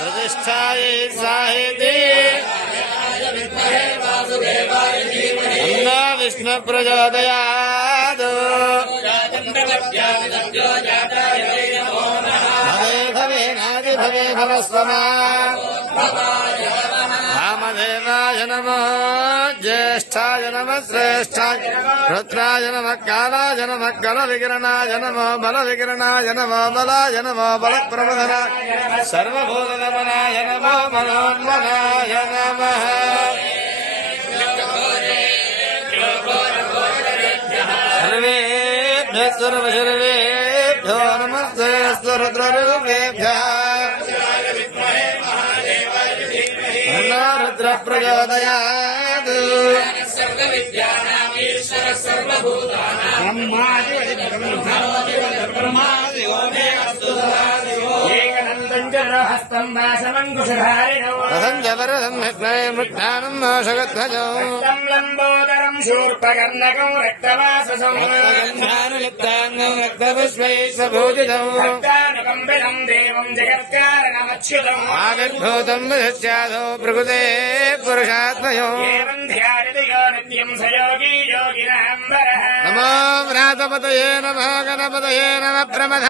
प्रतिष्ठायै साहिति अन्नो विष्णु प्रचोदयात् भवे भवे भवे भवस्वमा वामदेवाय नमः ज्येष्ठाय नमः श्रेष्ठाय रुद्राय नमः कालाय नमः गलविकिरणाय नमः बलविकिरणाय नमः बलाय नमः बलप्रबोधनाय सर्वभूतगमनाय नमः मनोन्मनाय नमः सर्वेभ्यः सर्वशर्वेभ्यो नमस्ते रुद्ररूपेभ्यः रुद्र प्रचोदयात् लंबोदरं शूर्पकर्णकं रक्तवाससं रक्तानुकम्पितं देवं जगत्कारणमच्युतम् आविर्भूतं विदस्यादो प्रकृते पुरुषात्मयो एवं ध्यायति यो नित्यं स योगी योगिनां वरः नमो व्रातपतये नमः गणपतये नमः प्रमथ